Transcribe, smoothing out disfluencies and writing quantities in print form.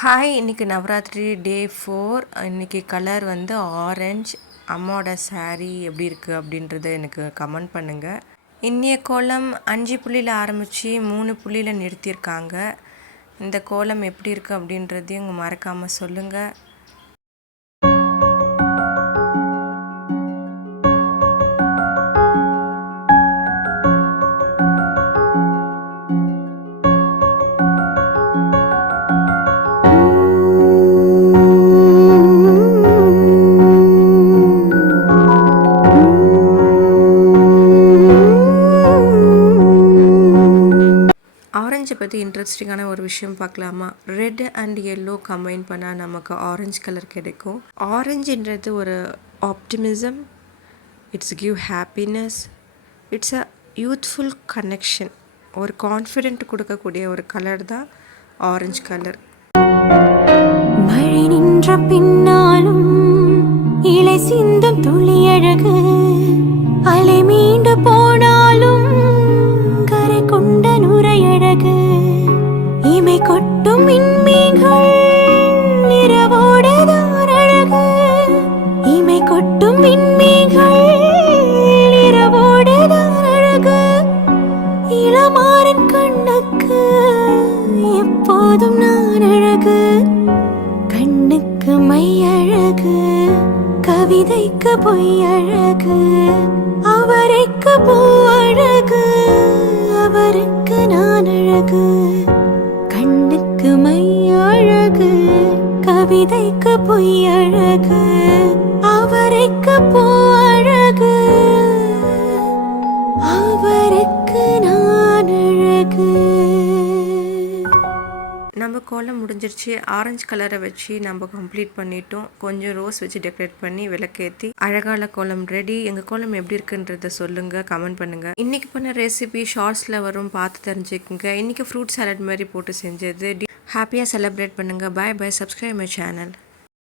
Hi, இன்றைக்கி நவராத்திரி டே 4. இன்றைக்கி colour வந்து ஆரஞ்ச். அம்மாவோட சாரீ எப்படி இருக்குது அப்படின்றத எனக்கு கமெண்ட் பண்ணுங்கள். இன்னைய கோலம் 5 புள்ளியில் ஆரம்பித்து 3 புள்ளியில் நிறுத்தியிருக்காங்க. இந்த கோலம் எப்படி இருக்குது அப்படின்றதையும் மறக்காமல் சொல்லுங்கள். ஆரஞ்சை பற்றி இன்ட்ரெஸ்டிங்கான ஒரு விஷயம் பார்க்கலாமா? ரெட் அண்ட் எல்லோ கம்பைன் பண்ணால் நமக்கு ஆரஞ்சு கலர் கிடைக்கும். ஆரஞ்சுன்றது ஒரு optimism, it's give happiness, it's a youthful connection. ஒரு கான்ஃபிடென்ட் கொடுக்கக்கூடிய ஒரு கலர் தான் ஆரஞ்சு கலர். மழை நின்ற பின்னாலும் இலை சிந்தும் துளி அழகு, அலை மீண்டு போனாலும் கரை கொண்ட நுரையழகு, இமை கொட்டும் விண்மீன்கள் இரவோடுதான் அழகு, இமை கொட்டும் விண்மீன்கள் இரவோடுதான் அழகு, இளமாறன் கண்ணுக்கு எப்போதும் நான் அழகு, கண்ணுக்கு மை அழகு, கவிதைக்கு பொய் அழகு, அவரைக்கு பூ அழகு, அவருக்கு நான் அழகு, கண்ணுக்கு மை அழகு, கவிதைக்கு பொய் அழகு, அவரைக்கு பூ அழகு, அவருக்கு நான் அழகு. நம்ம கோலம் முடிஞ்சிருச்சு. ஆரஞ்சு கலரை வச்சு நம்ம கம்ப்ளீட் பண்ணிட்டோம். கொஞ்சம் ரோஸ் வச்சு டெக்கரேட் பண்ணி விளக்கேற்றி அழகான கோலம் ரெடி. எங்கள் கோலம் எப்படி இருக்குன்றத சொல்லுங்கள், கமெண்ட் பண்ணுங்கள். இன்றைக்கி பண்ண ரெசிபி ஷார்ட்ஸில் வரும், பார்த்து தெரிஞ்சுக்கோங்க. இன்றைக்கி ஃப்ரூட் சாலட் மாதிரி போட்டு செஞ்சது. ஹாப்பியாக செலிப்ரேட் பண்ணுங்கள். Bye bye. Subscribe my channel.